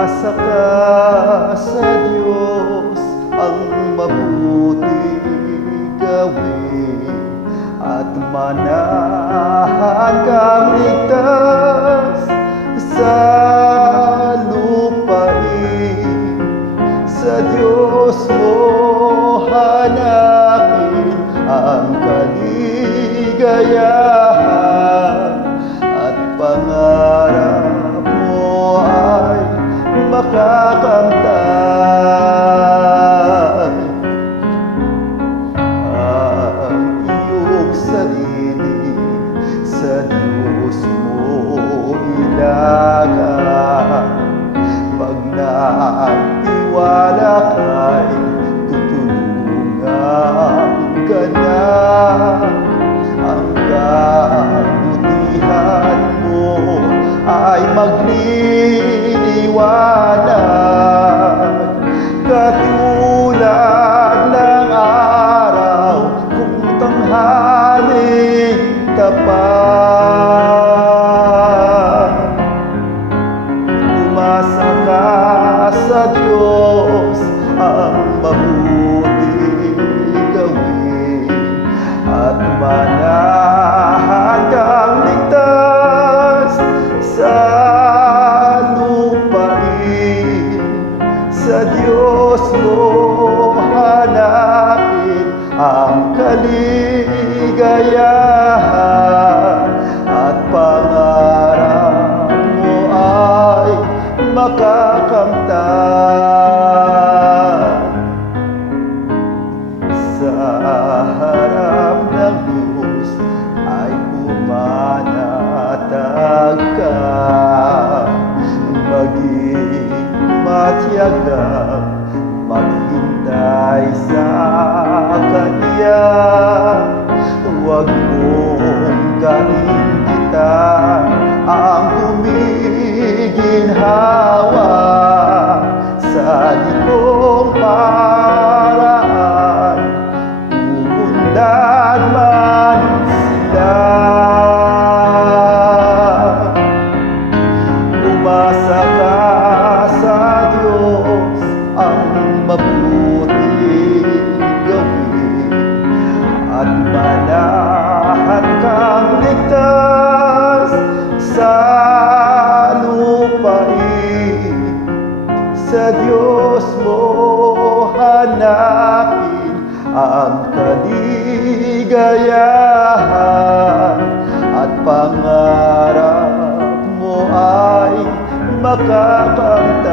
Umasa ka sa Diyos, ang mabuti gawin, at manahan kang ligtas sa lupain. Sa Diyos mo hanapin ang kaligayahan, at pangarap mo ay makakamtan. Ang iyong sarili sa Diyos mo ilaga, pag nagtiwala ka'y tutulungan ka na. Ang kabutihan mo ay magliliwanag, katulad ng araw kung tanghaling tapat. Umasa ka sa Diyos, ang mabuti gawin, at manahan kang ligtas sa lupain. Sa Diyos mo hanapin ang kaligayahan, at pangarap mo ay makakamtan. Sa harap ng Diyos ay pumanatag ka, maging matiyagang maghintay sa Kanya. Huwag mong kaingitan ang gumiginhawa, sa likong paraan umunlad man sila. Umasa ka sa Diyos, ang mabuti gawin, at manahan kang ligtas sa lupain. Sa Diyos mo hanapin ang kaligayahan, at pangarap mo ay makakamtan.